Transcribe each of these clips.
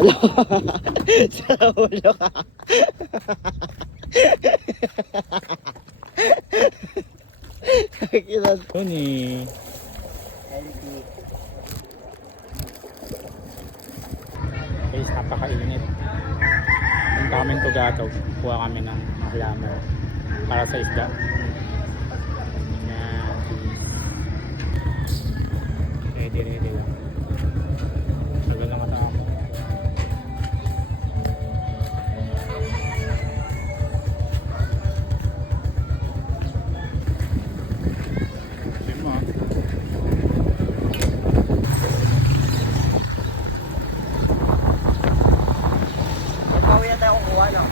Sa ulo ka. Kilat. Yun eh. Healthy. Guys, napakainit. Punta kami ng Tugatog. Kuha kami ng maklamo para sa isda. Yan. Ready lang. Tagal lang ata ako. Sima. Nagpawi na tayo kukuha no?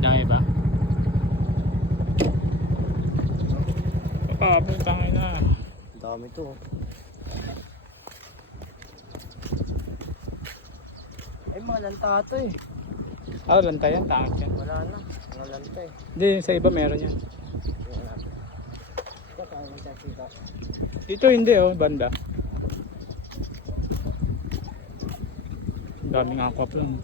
Dami ba? Putangin na. Ang dami to. Ay mga lanta to eh. Lantay yan, tangit yan. Wala na. Mga lanta eh. Hindi, sa iba meron yan. Wala na. Ito tayo mag-check dito. Dito hindi banda. Daming aquap lang.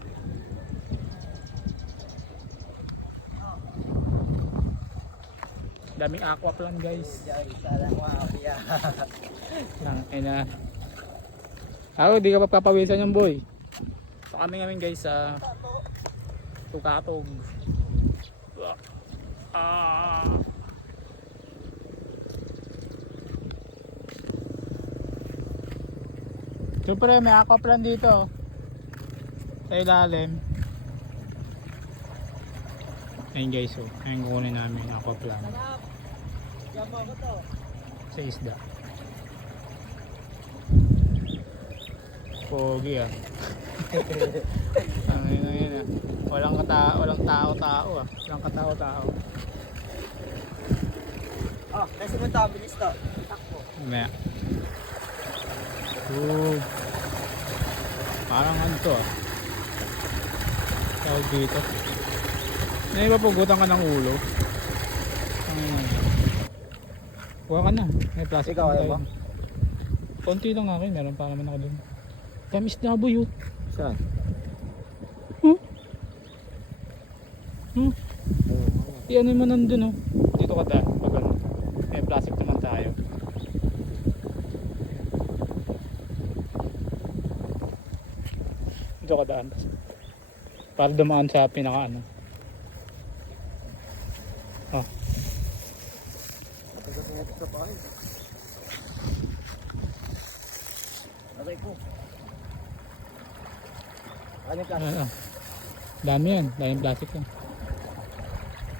Daming aquap lang guys. Diyan, sana makakaya. Lang, ina. Di ka pa papawisan yung boy. So kami ngayon guys sa Tugatog. Siyempre may aquap lang dito. Sa ilalim. Ayun guys, ayun kukunin namin yung aquap lang. Yama ko to. Sa isda. Pogi ah. Ayun. Walang tao-tao ah. Walang katao-tao. Kasi mo tayo, bilis to. Takbo. Mamaya. Parang ano to ah. Tawag dito. Naipapugutan ka ng ulo. Huwag ka na. May plastic. Ikaw, na ayaw tayo. ba? Konti lang akin. Meron pa naman ako dun. Tamis na boy oh. Saan? Ano mo nandun oh. Dito ka daan. Pag ano. May plastic naman tayo. Dito ka daan. Para dumaan sa pinaka ano. Aray ko. Ano yung plastic? Dami yan. Daming plastic yan.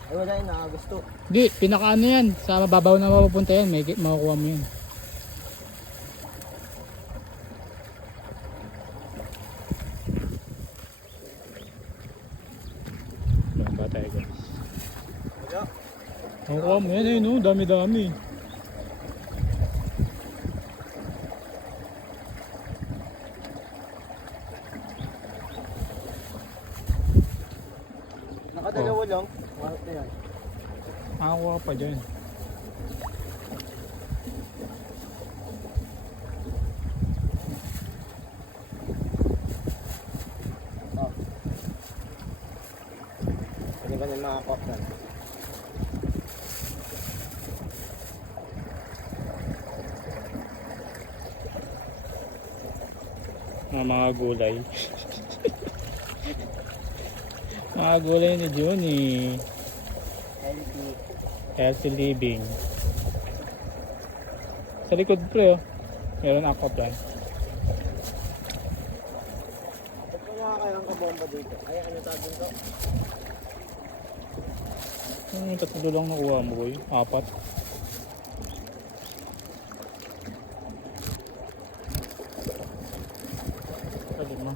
Ay wala yun, nakagusto. Hindi, pinaka ano yan. Sa mababaw na mapupunta yan. May makukuha mo yan. Yan ba tayo guys? Wala. Makukuha mo yan eh no. Dami-dami. Nakadalawa lang. Ito yan. Makakuha pa dyan. Ano ba yung mga kop na? Mga gulay. Mga gulay ni Johnny. Healthy. Healthy living. Sa likod pre oh. Meron aqua plant. Ba't mo nakakayang kabomba dito? Ay, ano tawag dito? Tatlo lang nakuha mo boy. 4. Sabi mo.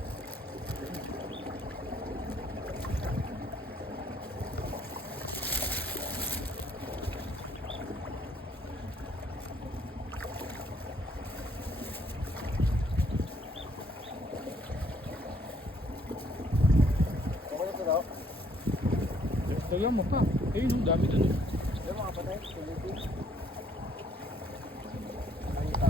Okay na ito daw? Dagyan mo pa. Ayun, dami dun. Yung mga patay, tulutin. Ano ito?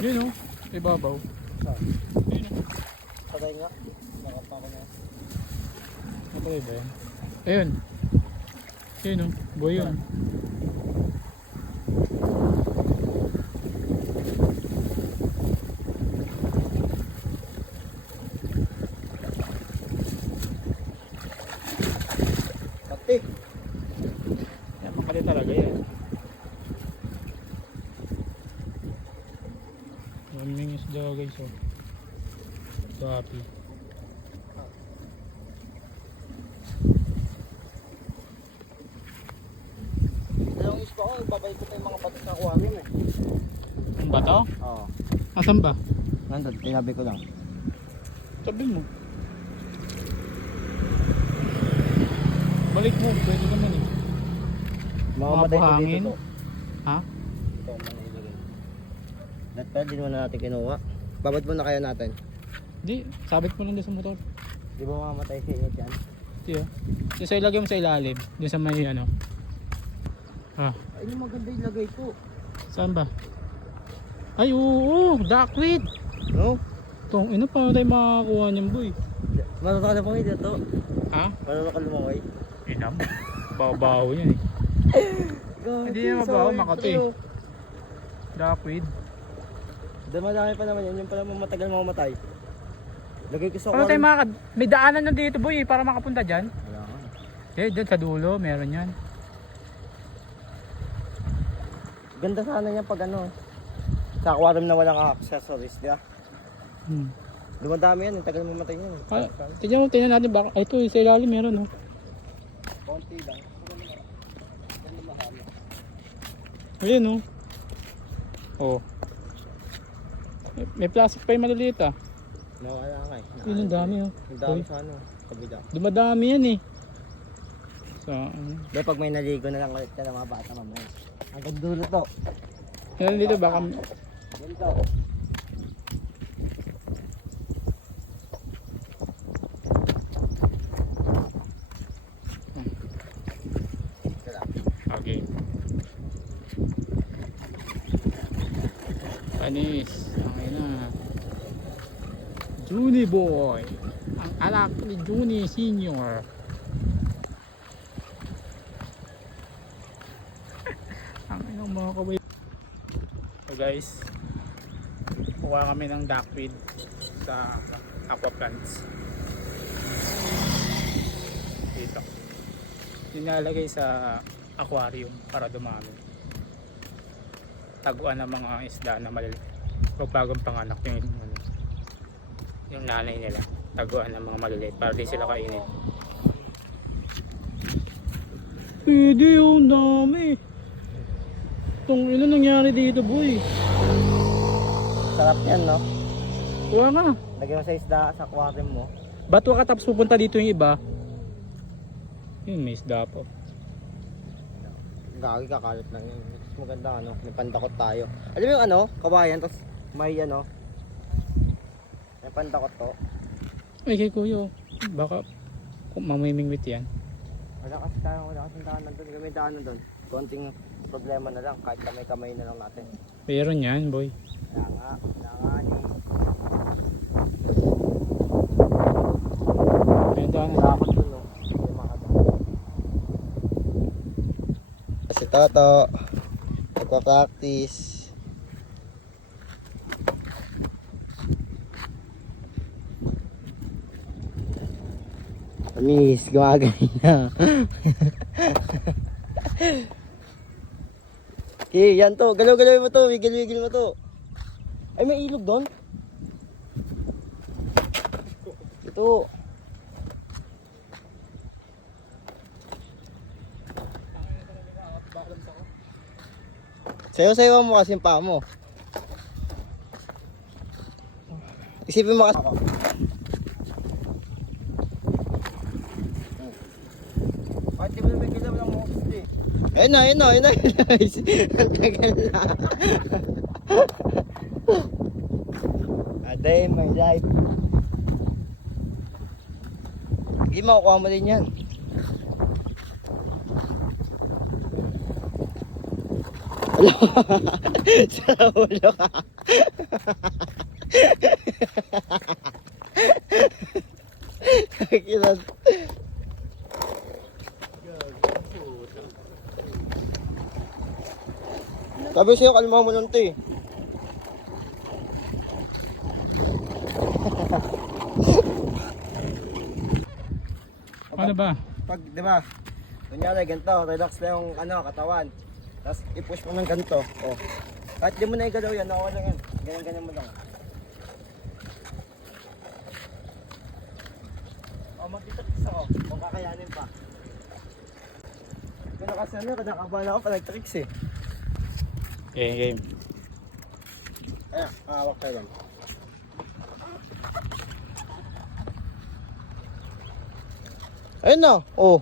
Yun o, ibabaw. Saan? Yun o. Patay nga. Nakapa ko na. Napalay ba yan? Ayun. Yun o, boy yun. Pati. Yan, makali talaga yan. Daming isda guys o. Gapi. Dalawang ispa ko, ibabalik ko pa yung mga bato sa aquarium eh. Ang bato? Oo. Asan ba? Nandun, tinabi ko lang. Sabi mo. Balik mo, pwede naman eh. Mamamatay ko buhangin? dito to. Ha? Ito ang mga ilagay. Lahat pala, di naman natin kinuha. Babad mo na kaya natin. Di, sabit mo lang doon sa motor. Di ba mamamatay si init yan? Di o. Yung sa ilagay mo sa ilalim. Doon sa may ano. Ha? Ay, yung maganda ilagay ko. Saan ba? Ay oo, duckweed. No? Tong ino pa tayo makakakuha niyan boy. Marunong ka na pang dito. Ha? Marunong ka lumaway. Inam. Baw-baw yan eh. Hindi naman mabaho, makato eh. Duckweed. Malaki pa naman yan. Yung pala matagal mamamatay. Lagay ko sa Ano tayo may daanan na dito boy eh, para makapunta dyan. Wala nga. Eh, doon sa dulo, meron yan. Ganda sana niya pag ano. Sa aquarium na walang accessories, di ba? Dumadami yan. Ang tagal mamatay yan. Ah, tingnan natin baka. Ay, ito, sa ilalim meron oh. Konti lang. Ayun oh. Oh. May plastic pa yung maliliit ah. Nawala nga eh. Yun ang dami oh. Ang dami Uy, sa ano. Kabila. dumadami yan eh. So, ano. Di pag may naligo na lang ulit ka na mga bata mamaya. Hanggang dulo to. Yan dito baka. Ganito. Okay. Panis. Okay na. Juni boy. Ang anak ni Juni Senior. Ang inang mga kaway. So guys, kuha kami ng duckweed sa aquaplants. Dito. Nilalagay sa aquarium para dumami. Taguan ng mga isda na maliliit. Pag bagong panganak yung nanay nila. Taguan ng mga maliliit para di sila kainin. Pwede yung dami. Itong ino nangyari dito boy. Sarap yan, no? Kuha nga. Lagyan mo sa isda sa aquarium mo. Bato ka tapos pupunta dito yung iba. Yun, may isda po. Gagi kakalat lang yun. Mas maganda ano, may pandakot tayo. Alam mo yung ano, kabayan, tapos may ano, may pandakot to. Ay kay kuya, baka kung mamimingwit yan. Wala kasi daanan doon, may daanan doon. Konting problema na lang, kahit kamay-kamay na lang natin. Meron yan boy. Wala nga ni. May daan. Takot doon, no? Hindi makadaan. Si Toto, nagpa-practice. Miss, gumagay na. Okay, yan to. Galaw-galaw mo to. Wigil-wigil mo to. Ay, may ilog doon. Ito. Sayo-sayo mo kasi yung paa mo. Isipin mo kasi. Kahit Hindi mo na bigyan ng host eh. Ayun na. Ang tagal na. A day in my life. Hindi makukuha mo din yan. Wala. Sa ulo ka. Kilat. Sabi sa'yo, kalma mo lang ito eh. Ano ba? Pag, di ba, kunyari ganito, relax na yung katawan. Tapos i-push mo ng ganito. Oh. Kahit di mo na igalaw yan, okay lang yan. Ganyan mo lang. Oh, magtitricks ako. Kung kakayanin pa. Kung kasi kinakabahan ako pa nag-tricks eh. Game. Ayan, hawak tayo lang. Ayun na, oh.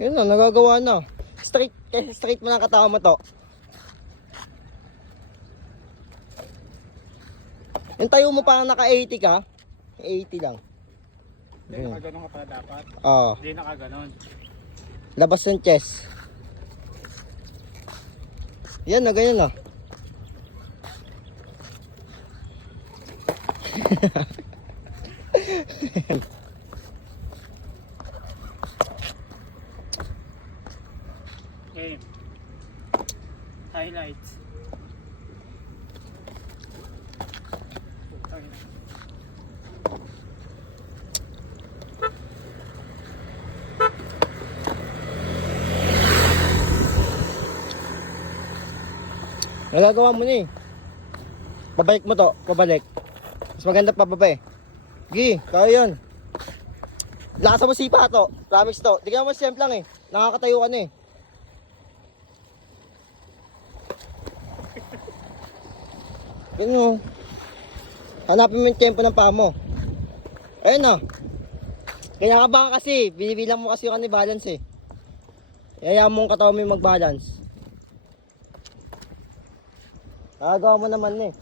Yun na, nagagawa na. Straight mo na katawan mo to. Yung tayo mo parang naka 80 ka. 80 lang. Hindi, nakaganon ka pala dapat. Oo. Hindi nakaganon. Labas yung chest. Yan na, ganyan na. Game. Highlights. Nagagawa mo na eh. Pabalik mo to, pabalik. Mas maganda pa baba eh. Gi, kaya yan. Lasa mo sipa to, promise to. Di ka naman simple lang eh. Nakakatayo ka na eh. Ganyan o. Hanapin mo yung tempo ng paa mo. Ayun na. Kaya ka ba kasi, binibilang mo kasi yung balance eh. Hayaan mo yung katawan mo yung mag-balance. Nagagawa mo naman eh.